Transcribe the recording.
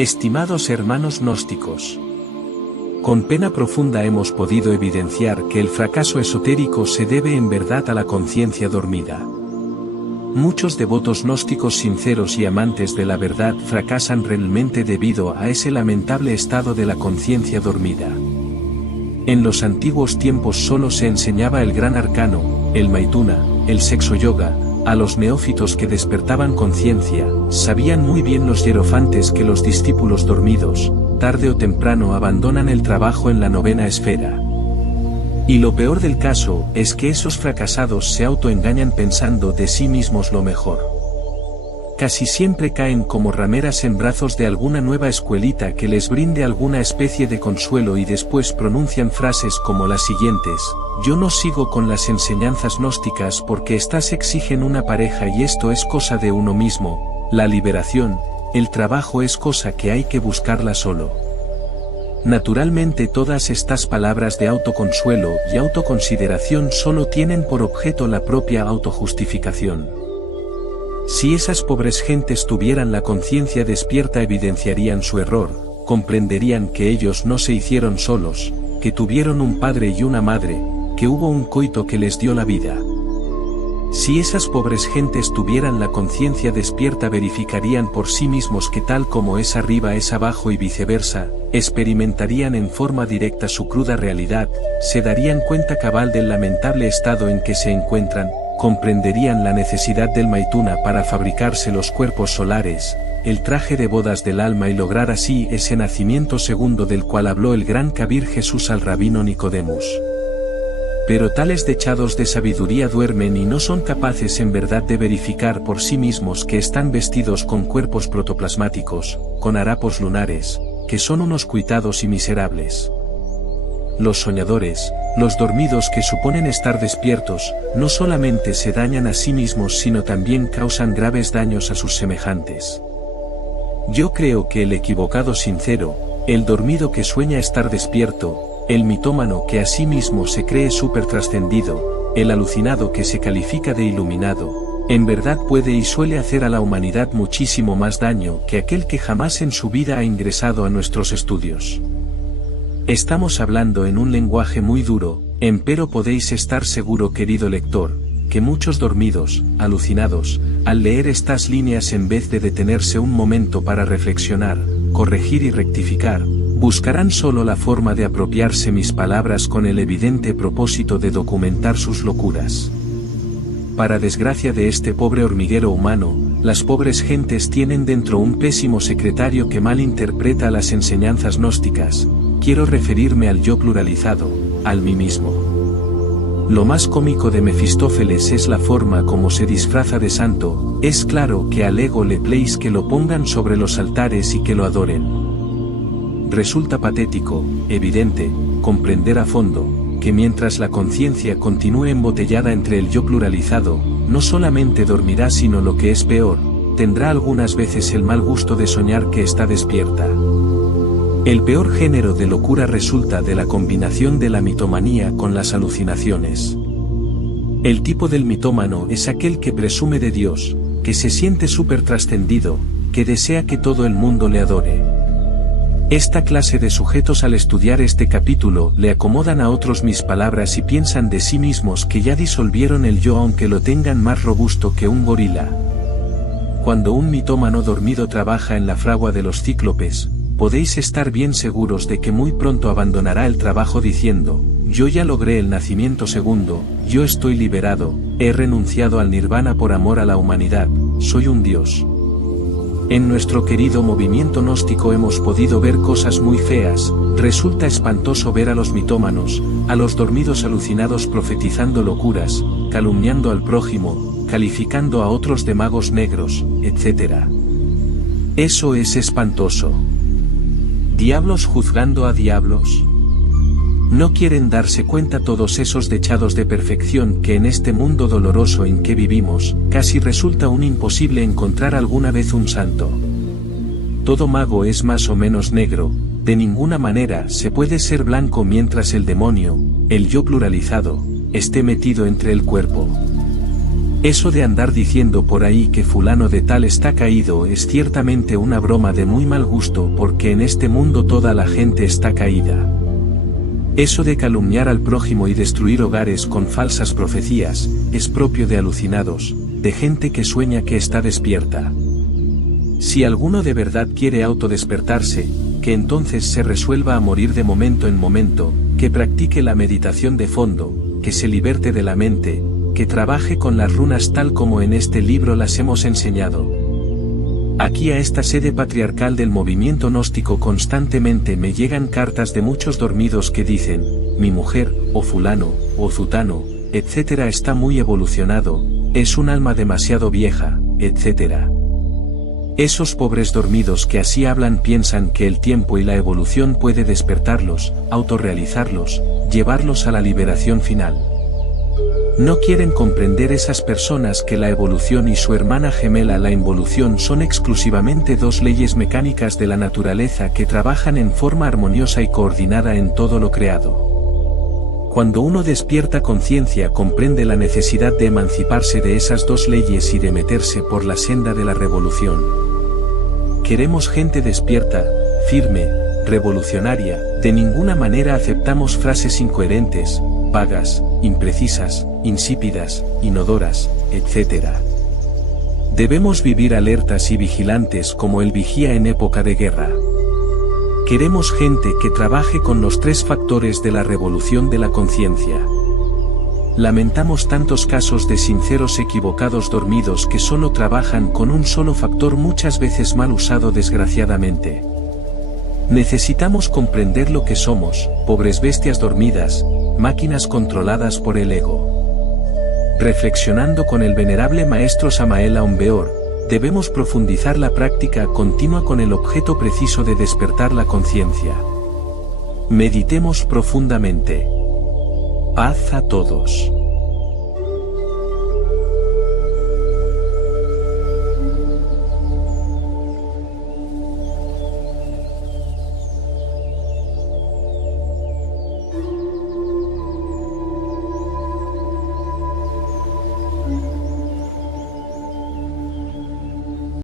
Estimados hermanos gnósticos, con pena profunda hemos podido evidenciar que el fracaso esotérico se debe en verdad a la conciencia dormida. Muchos devotos gnósticos sinceros y amantes de la verdad fracasan realmente debido a ese lamentable estado de la conciencia dormida. En los antiguos tiempos solo se enseñaba el gran arcano, el maituna, el sexo yoga. A los neófitos que despertaban conciencia, sabían muy bien los hierofantes que los discípulos dormidos, tarde o temprano abandonan el trabajo en la novena esfera. Y lo peor del caso es que esos fracasados se autoengañan pensando de sí mismos lo mejor. Casi siempre caen como rameras en brazos de alguna nueva escuelita que les brinde alguna especie de consuelo y después pronuncian frases como las siguientes: yo no sigo con las enseñanzas gnósticas porque éstas exigen una pareja y esto es cosa de uno mismo, la liberación, el trabajo es cosa que hay que buscarla solo. Naturalmente todas estas palabras de autoconsuelo y autoconsideración solo tienen por objeto la propia autojustificación. Si esas pobres gentes tuvieran la conciencia despierta evidenciarían su error, comprenderían que ellos no se hicieron solos, que tuvieron un padre y una madre, que hubo un coito que les dio la vida. Si esas pobres gentes tuvieran la conciencia despierta verificarían por sí mismos que tal como es arriba es abajo y viceversa, experimentarían en forma directa su cruda realidad, se darían cuenta cabal del lamentable estado en que se encuentran, comprenderían la necesidad del maituna para fabricarse los cuerpos solares, el traje de bodas del alma y lograr así ese nacimiento segundo del cual habló el gran Kabir Jesús al rabino Nicodemus. Pero tales dechados de sabiduría duermen y no son capaces en verdad de verificar por sí mismos que están vestidos con cuerpos protoplasmáticos, con harapos lunares, que son unos cuitados y miserables. Los soñadores, los dormidos que suponen estar despiertos, no solamente se dañan a sí mismos sino también causan graves daños a sus semejantes. Yo creo que el equivocado sincero, el dormido que sueña estar despierto, el mitómano que a sí mismo se cree supertrascendido, el alucinado que se califica de iluminado, en verdad puede y suele hacer a la humanidad muchísimo más daño que aquel que jamás en su vida ha ingresado a nuestros estudios. Estamos hablando en un lenguaje muy duro, empero podéis estar seguro, querido lector, que muchos dormidos, alucinados, al leer estas líneas en vez de detenerse un momento para reflexionar, corregir y rectificar, buscarán solo la forma de apropiarse mis palabras con el evidente propósito de documentar sus locuras. Para desgracia de este pobre hormiguero humano, las pobres gentes tienen dentro un pésimo secretario que mal interpreta las enseñanzas gnósticas. Quiero referirme al yo pluralizado, al mí mismo. Lo más cómico de Mefistófeles es la forma como se disfraza de santo. Es claro que al ego le place que lo pongan sobre los altares y que lo adoren. Resulta patético, evidente, comprender a fondo, que mientras la conciencia continúe embotellada entre el yo pluralizado, no solamente dormirá sino lo que es peor, tendrá algunas veces el mal gusto de soñar que está despierta. El peor género de locura resulta de la combinación de la mitomanía con las alucinaciones. El tipo del mitómano es aquel que presume de Dios, que se siente supertrascendido, que desea que todo el mundo le adore. Esta clase de sujetos al estudiar este capítulo le acomodan a otros mis palabras y piensan de sí mismos que ya disolvieron el yo aunque lo tengan más robusto que un gorila. Cuando un mitómano dormido trabaja en la fragua de los cíclopes, podéis estar bien seguros de que muy pronto abandonará el trabajo diciendo: yo ya logré el nacimiento segundo, yo estoy liberado, he renunciado al nirvana por amor a la humanidad, soy un dios. En nuestro querido movimiento gnóstico hemos podido ver cosas muy feas, resulta espantoso ver a los mitómanos, a los dormidos alucinados profetizando locuras, calumniando al prójimo, calificando a otros de magos negros, etc. Eso es espantoso. ¿Diablos juzgando a diablos? ¿No quieren darse cuenta todos esos dechados de perfección que en este mundo doloroso en que vivimos, casi resulta un imposible encontrar alguna vez un santo? Todo mago es más o menos negro, de ninguna manera se puede ser blanco mientras el demonio, el yo pluralizado, esté metido entre el cuerpo. Eso de andar diciendo por ahí que fulano de tal está caído es ciertamente una broma de muy mal gusto porque en este mundo toda la gente está caída. Eso de calumniar al prójimo y destruir hogares con falsas profecías, es propio de alucinados, de gente que sueña que está despierta. Si alguno de verdad quiere autodespertarse, que entonces se resuelva a morir de momento en momento, que practique la meditación de fondo, que se liberte de la mente, que trabaje con las runas tal como en este libro las hemos enseñado. Aquí a esta sede patriarcal del movimiento gnóstico constantemente me llegan cartas de muchos dormidos que dicen, mi mujer, o fulano, o zutano, etc. está muy evolucionado, es un alma demasiado vieja, etc. Esos pobres dormidos que así hablan piensan que el tiempo y la evolución puede despertarlos, autorrealizarlos, llevarlos a la liberación final. No quieren comprender esas personas que la evolución y su hermana gemela la involución son exclusivamente dos leyes mecánicas de la naturaleza que trabajan en forma armoniosa y coordinada en todo lo creado. Cuando uno despierta conciencia comprende la necesidad de emanciparse de esas dos leyes y de meterse por la senda de la revolución. Queremos gente despierta, firme, revolucionaria, de ninguna manera aceptamos frases incoherentes, vagas, imprecisas, insípidas, inodoras, etc. Debemos vivir alertas y vigilantes como el vigía en época de guerra. Queremos gente que trabaje con los tres factores de la revolución de la conciencia. Lamentamos tantos casos de sinceros equivocados dormidos que solo trabajan con un solo factor muchas veces mal usado desgraciadamente. Necesitamos comprender lo que somos, pobres bestias dormidas, máquinas controladas por el ego. Reflexionando con el venerable maestro Samael Aun Weor, debemos profundizar la práctica continua con el objeto preciso de despertar la conciencia. Meditemos profundamente. Paz a todos.